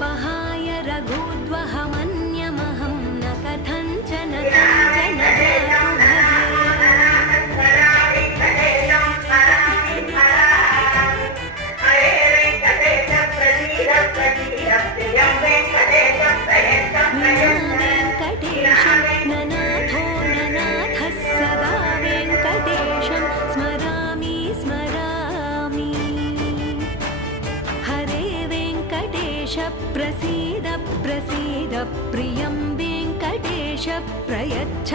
पापहाय रघुद्वहमन्यमहं न कथञ्चन कञ्चन जातु भजे। वेङ्कटेशं ननाथो ननाथः सदा वेङ्कटेशं स्मरामि स्मरामि। हरे वेङ्कटेश प्रसीद प्रसीद प्रियं वेङ्कटेश प्रयच्छ